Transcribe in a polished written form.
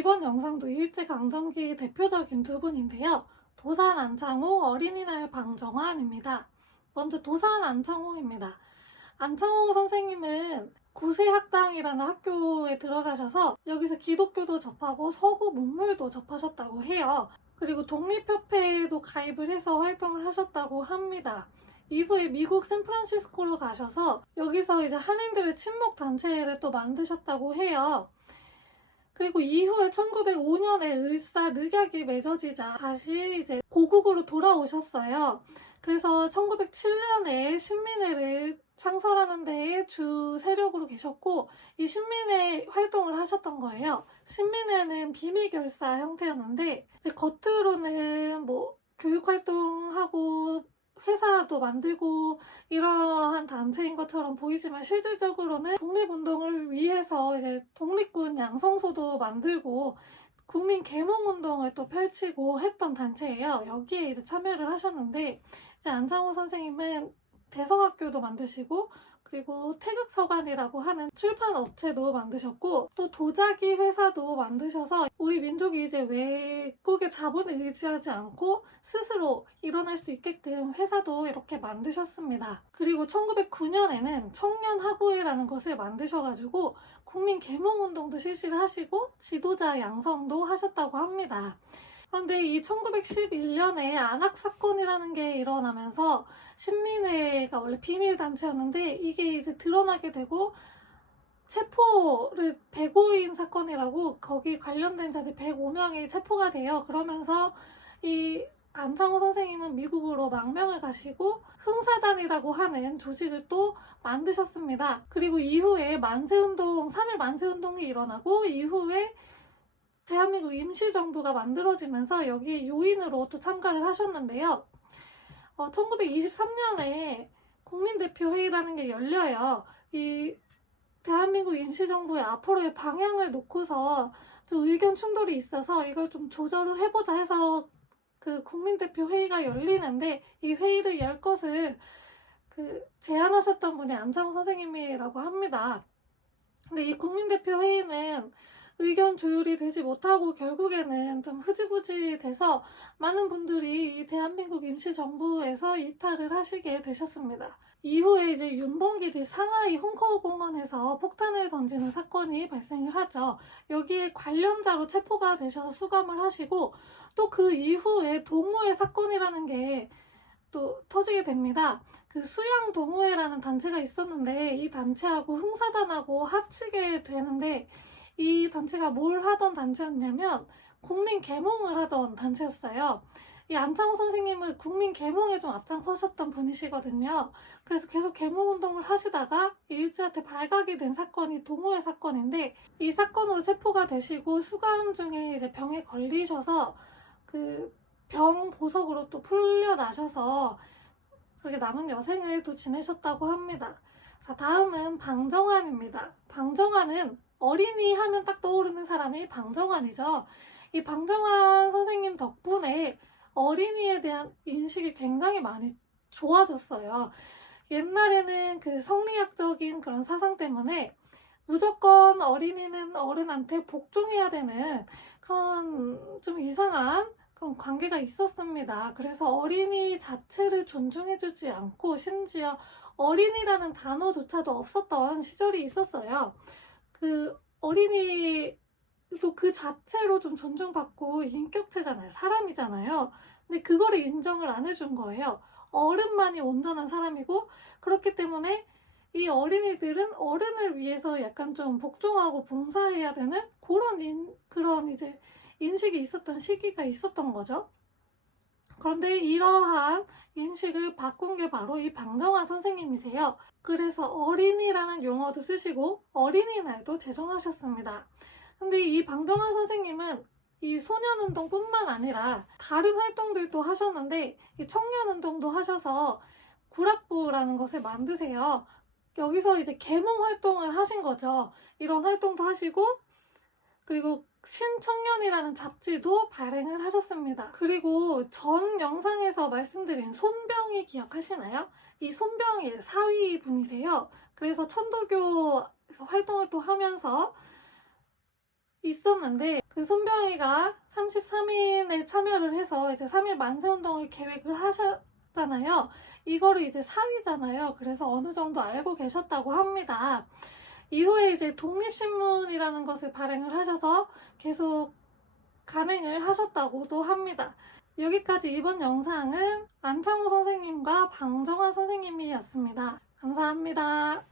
이번 영상도 일제강점기 대표적인 두 분인데요. 도산 안창호, 어린이날 방정환입니다. 먼저 도산 안창호입니다. 안창호 선생님은 구세학당이라는 학교에 들어가셔서 여기서 기독교도 접하고 서구 문물도 접하셨다고 해요. 그리고 독립협회에도 가입을 해서 활동을 하셨다고 합니다. 이후에 미국 샌프란시스코로 가셔서 여기서 이제 한인들의 친목 단체를 또 만드셨다고 해요. 그리고 이후에 1905년에 을사늑약이 맺어지자 다시 이제 고국으로 돌아오셨어요. 그래서 1907년에 신민회를 창설하는 데에 주 세력으로 계셨고, 이 신민회 활동을 하셨던 거예요. 신민회는 비밀결사 형태였는데, 이제 겉으로는 뭐 교육활동하고 회사도 만들고 이러한 단체인 것처럼 보이지만 실질적으로는 독립운동을 위해서 이제 독립군 양성소도 만들고 국민 계몽운동을 또 펼치고 했던 단체예요. 여기에 이제 참여를 하셨는데, 이제 안창호 선생님은 대성학교도 만드시고, 그리고 태극서관이라고 하는 출판 업체도 만드셨고, 또 도자기 회사도 만드셔서 우리 민족이 이제 외국의 자본에 의지하지 않고 스스로 일어날 수 있게끔 회사도 이렇게 만드셨습니다. 그리고 1909년에는 청년하부회라는 것을 만드셔가지고 국민 계몽운동도 실시를 하시고 지도자 양성도 하셨다고 합니다. 그런데 이 1911년에 안학사건이라는 게 일어나면서 신민회가 원래 비밀단체였는데 이게 이제 드러나게 되고 체포를 105인 사건이라고 거기 관련된 자들 105명이 체포가 돼요. 그러면서 이 안창호 선생님은 미국으로 망명을 가시고 흥사단이라고 하는 조직을 또 만드셨습니다. 그리고 이후에 만세운동, 3.1 만세운동이 일어나고 이후에 대한민국 임시정부가 만들어지면서 여기에 요인으로 또 참가를 하셨는데요. 1923년에 국민대표회의라는 게 열려요. 이 대한민국 임시정부의 앞으로의 방향을 놓고서 좀 의견 충돌이 있어서 이걸 좀 조절을 해보자 해서 그 국민대표회의가 열리는데, 이 회의를 열 것을 제안하셨던 분이 안창호 선생님이라고 합니다. 근데 이 국민대표회의는 의견 조율이 되지 못하고 결국에는 좀 흐지부지 돼서 많은 분들이 이 대한민국 임시정부에서 이탈을 하시게 되셨습니다. 이후에 이제 윤봉길이 상하이 홍커우 공원에서 폭탄을 던지는 사건이 발생을 하죠. 여기에 관련자로 체포가 되셔서 수감을 하시고, 또 그 이후에 동호회 사건이라는 게 또 터지게 됩니다. 그 수양 동호회라는 단체가 있었는데 이 단체하고 흥사단하고 합치게 되는데, 이 단체가 뭘 하던 단체였냐면 국민 계몽을 하던 단체였어요. 이 안창호 선생님은 국민 계몽에 좀 앞장서셨던 분이시거든요. 그래서 계속 계몽운동을 하시다가 일제한테 발각이 된 사건이 동호회 사건인데, 이 사건으로 체포가 되시고 수감 중에 이제 병에 걸리셔서 그 병 보석으로 또 풀려나셔서 그렇게 남은 여생을 또 지내셨다고 합니다. 자, 다음은 방정환입니다. 방정환은 어린이 하면 딱 떠오르는 사람이 방정환이죠. 이 방정환 선생님 덕분에 어린이에 대한 인식이 굉장히 많이 좋아졌어요. 옛날에는 그 성리학적인 그런 사상 때문에 무조건 어린이는 어른한테 복종해야 되는 그런 좀 이상한 그런 관계가 있었습니다. 그래서 어린이 자체를 존중해주지 않고 심지어 어린이라는 단어조차도 없었던 시절이 있었어요. 그 어린이도 그 자체로 좀 존중받고 인격체잖아요. 사람이잖아요. 근데 그거를 인정을 안 해준 거예요. 어른만이 온전한 사람이고, 그렇기 때문에 이 어린이들은 어른을 위해서 약간 좀 복종하고 봉사해야 되는 그런 이제 인식이 있었던 시기가 있었던 거죠. 그런데 이러한 인식을 바꾼 게 바로 이 방정환 선생님이세요. 그래서 어린이라는 용어도 쓰시고 어린이날도 제정하셨습니다. 근데 이 방정환 선생님은 이 소년운동뿐만 아니라 다른 활동들도 하셨는데, 이 청년운동도 하셔서 구락부라는 것을 만드세요. 여기서 이제 계몽 활동을 하신 거죠. 이런 활동도 하시고, 그리고 신청년이라는 잡지도 발행을 하셨습니다. 그리고 전 영상에서 말씀드린 손병희 기억하시나요? 이 손병희 사위 분이세요. 그래서 천도교에서 활동을 또 하면서 있었는데 그 손병희가 33인에 참여를 해서 이제 3.1 만세운동을 계획을 하셨잖아요. 이거를 이제 사위잖아요. 그래서 어느 정도 알고 계셨다고 합니다. 이후에 이제 독립신문이라는 것을 발행을 하셔서 계속 간행을 하셨다고도 합니다. 여기까지 이번 영상은 안창호 선생님과 방정환 선생님이었습니다. 감사합니다.